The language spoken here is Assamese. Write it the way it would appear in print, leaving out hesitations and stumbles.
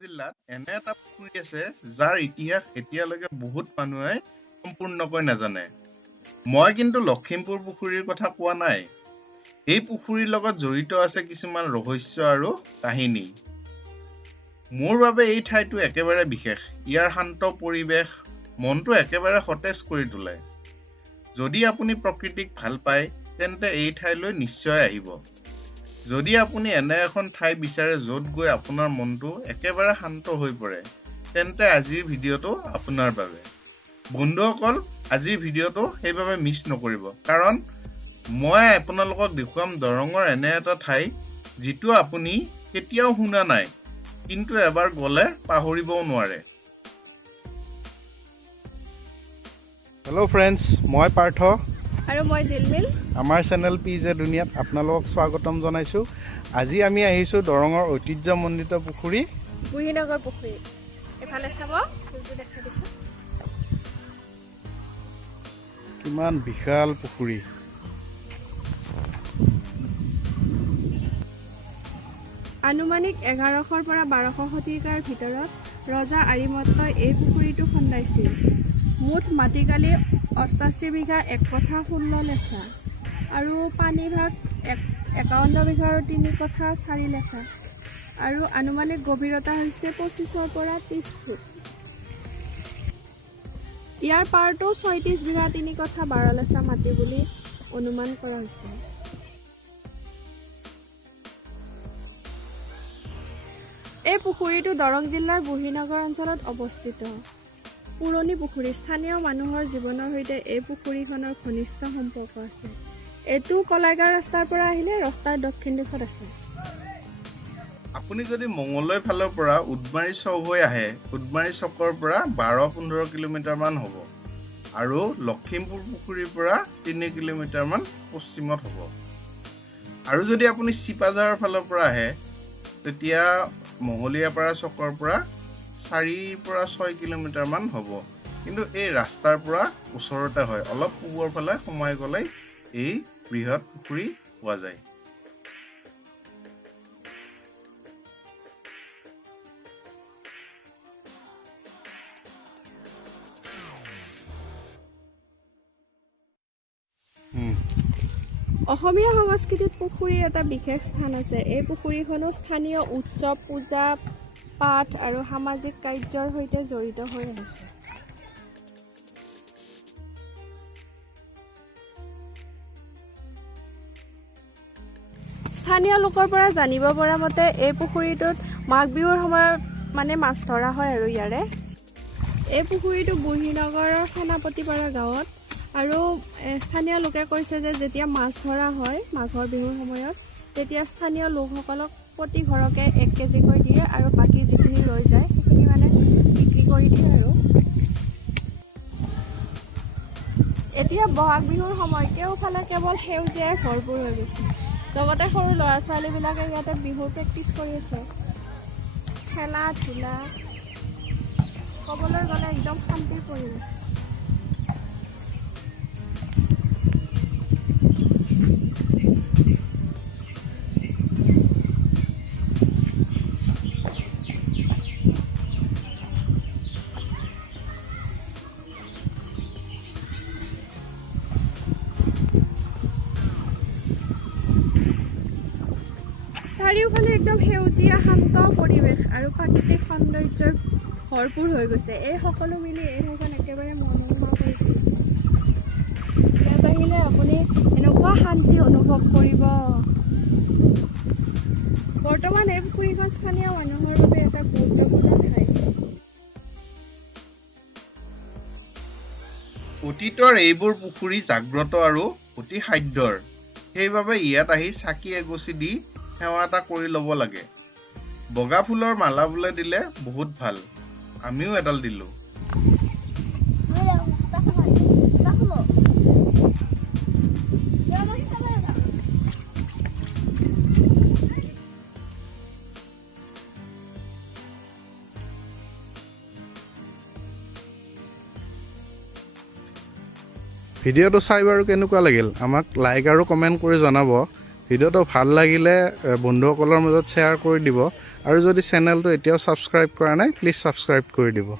জিলাত এনে এটা পুখুৰী আছে যাৰ ইতিহাস এতিয়ালৈকে বহুত মানুহে সম্পূৰ্ণকৈ নাজানে। মই কিন্তু লখিমপুৰ পুখুৰীৰ কথা কোৱা নাই। এই পুখুৰীৰ লগত জড়িত আছে কিছুমান ৰহস্য আৰু কাহিনী। মোৰ বাবে এই ঠাইটো একেবাৰে বিশেষ। ইয়াৰ শান্ত পৰিৱেশ মনটো একেবাৰে সতেজ কৰি তোলে। যদি আপুনি প্ৰকৃতিক ভাল পায় তেন্তে এই ঠাইলৈ নিশ্চয় আহিব। যদি আপুনি এনে এখন ঠাই বিচাৰে য'ত গৈ আপোনাৰ মনটো একেবাৰে শান্ত হৈ পৰে তেন্তে আজিৰ ভিডিঅ'টো আপোনাৰ বাবে। বন্ধুসকল, আজিৰ ভিডিঅ'টো সেইবাবে মিছ নকৰিব, কাৰণ মই আপোনালোকক দেখুৱাম দৰঙৰ এনে এটা ঠাই যিটো আপুনি কেতিয়াও শুনা নাই, কিন্তু এবাৰ গ'লে পাহৰিবও নোৱাৰে। হেল্ল' ফ্ৰেণ্ডছ, মই পাৰ্থ আৰু মই জিলমিল। আমাৰ চেনেল PJ দুনিয়াত আপোনালোকক স্বাগতম জনাইছোঁ। আজি আমি আহিছোঁ দৰঙৰ ঐতিহ্যমণ্ডিত পুখুৰী বুঢ়ীনগৰ পুখুৰী। এফালে চাব, দেখা দিছোঁ কিমান বিশাল পুখুৰী। আনুমানিক 1100ৰ পৰা 1200 শতিকাৰ ভিতৰত ৰজা আৰিমত্তই এই পুখুৰীটো খন্দাইছিল। মুঠ মাটিকালি 88 বিঘা 1 কঠা 16 লেচা আৰু পানীভাগ 51 বিঘা 3 কঠা 4 লেচা আৰু আনুমানিক গভীৰতা হৈছে 25ৰ পৰা 30 ফুট। ইয়াৰ পাৰটো 36 বিঘা 3 কঠা 12 লেচা মাটি বুলি অনুমান কৰা হৈছে। এই পুখুৰীটো দৰং জিলাৰ বুঢ়ীনগৰ অঞ্চলত অৱস্থিত। পুৰণি পুখুৰী। স্থানীয় মানুহৰ জীৱনৰ সৈতে এই পুখুৰীখনৰ ঘনিষ্ঠ সম্পৰ্ক আছে। এইটো কলাইগাঁও ৰাস্তাৰ পৰা আহিলে ৰাস্তাৰ দক্ষিণ দিশত আছে। আপুনি যদি মঙলদৈ ফালৰ পৰা উদমাৰী চক হৈ আহে, উদমাৰী চকৰ পৰা 12-15 কিলোমিটাৰমান হ'ব আৰু লখিমপুৰ পুখুৰীৰ পৰা 3 কিলোমিটাৰমান পশ্চিমত হ'ব। আৰু যদি আপুনি চিপাঝাৰৰ ফালৰ পৰা আহে তেতিয়া মহলীয়াপাৰা চকৰ পৰা 4 পৰা 6 কিলোমিটাৰমান হ'ব। কিন্তু এই ৰাস্তাৰ পৰা ওচৰতে হয়, অলপ পূবৰ ফালে সোমাই গ'লেই এই বৃহৎ পুখুৰী পোৱা যায়। অসমীয়া সংস্কৃতিত পুখুৰীৰ এটা বিশেষ স্থান আছে। এই পুখুৰীখনো স্থানীয় উৎসৱ, পূজা পাঠ আৰু সামাজিক কাৰ্যৰ সৈতে জড়িত হৈ আছে। স্থানীয় লোকৰ পৰা জানিব পৰা মতে এই পুখুৰীটোত মাঘ বিহুৰ সময়ত মাছ ধৰা হয় আৰু ইয়াৰে। এই পুখুৰীটো বুঢ়ীনগৰৰ সেনাপতিপাৰা গাঁৱত, আৰু স্থানীয় লোকে কৈছে যে যেতিয়া মাছ ধৰা হয় মাঘৰ বিহুৰ সময়ত তেতিয়া স্থানীয় লোকসকলক প্ৰতি ঘৰকে 1 কেজিকৈ দিয়ে আৰু বাকী যিখিনি লৈ যায় সেইখিনি বিক্ৰী কৰি দিয়ে। আৰু এতিয়া বহাগ বিহুৰ সময়, কেওফালে কেৱল সেউজীয়াই ভৰপূৰ হৈ গৈছে। লগতে সৰু ল'ৰা ছোৱালীবিলাকে ইয়াতে বিহুৰ প্ৰেক্টিচ কৰি আছে। খেলা ধূলা, ক'বলৈ গ'লে একদম শান্তিৰ পৰিৱেশ। চাৰিওফালে একদম সেউজীয়া শান্ত পৰিৱেশ আৰু প্ৰাকৃতিক সৌন্দৰ্যৰ ভৰপূৰ হৈ গৈছে। এই সকলো মিলি এই ঠাইখন একেবাৰে মনোমোহা কৰি তুলিছে। ইয়াত আহিলে আপুনি এনেকুৱা শান্তি অনুভৱ কৰিব। বৰ্তমান এই পুখুৰীখন স্থানীয় মানুহৰ বাবে এটা গুৰুত্বপূৰ্ণ ঠাই। অতীতৰ এইবোৰ পুখুৰী জাগ্ৰত আৰু অতি খাদ্যৰ। সেইবাবে ইয়াত আহি চাকি এগছি দি সেৱা এটা কৰি ল'ব লাগে। বগা ফুলৰ মালা বোলে দিলে বহুত ভাল। আমিও এডাল দিলোঁ। ভিডিঅ'টো চাই বাৰু কেনেকুৱা লাগিল আমাক লাইক আৰু কমেণ্ট কৰি জনাব। ভিডিঅ'টো ভাল লাগিলে বন্ধুসকলৰ মাজত শ্বেয়াৰ কৰি দিব আৰু যদি চেনেলটো এতিয়াও ছাবস্ক্ৰাইব কৰা নাই প্লিজ ছাবস্ক্ৰাইব কৰি দিব।